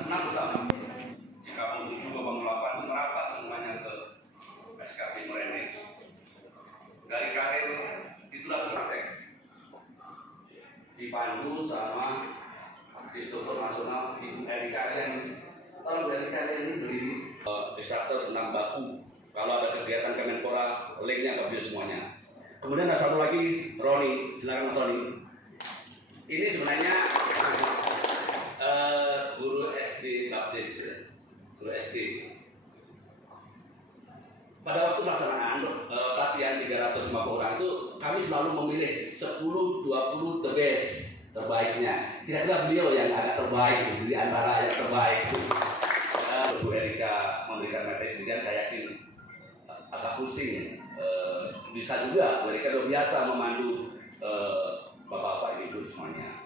senang bersama. Di Kampung 7 Gobang 8 itu merapat semuanya ke SKP Merene. Dari karir itulah praktek dipandu sama instruktur nasional Ibu Erika ini. Tolong Erika ini berdiri instruktur senam baku. Kalau ada kegiatan Kemenpora, linknya ke bio semuanya. Kemudian ada satu lagi, Roni, silakan Mas Roni. Ini sebenarnya guru SD Baptis, guru SD. Pada waktu pelaksanaan pelatihan 350 orang itu kami selalu memilih 10-20 the best, terbaiknya. Kira-kira beliau yang agak terbaik di antara yang terbaik. Bu Erika memberikan materi dan saya yakin agak pusing. Bisa juga Bu Erika udah biasa memandu bapak-bapak ibu semuanya.